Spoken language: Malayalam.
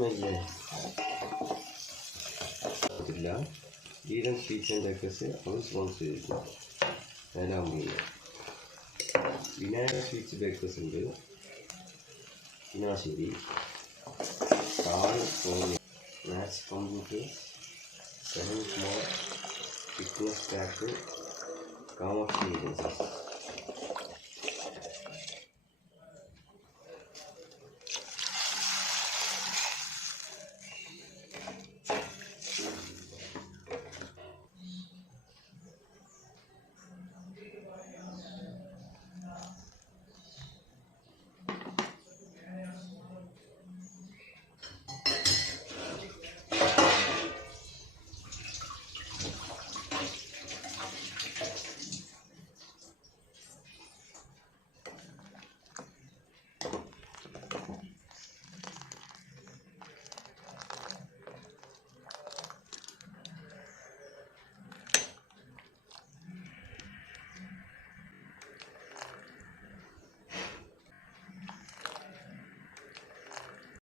മെല്ലെ ഇല്ല. ഈരൻ sweets and baker's our sponsor ചെയ്തിരുന്നു. മേലാമ്പൂര് വിനായക സ്വീറ്റ്സ് ബേക്കേഴ്സ് ഉണ്ട് Changanassery. Maths computer, seven small fitness track, Kamakshi agencies.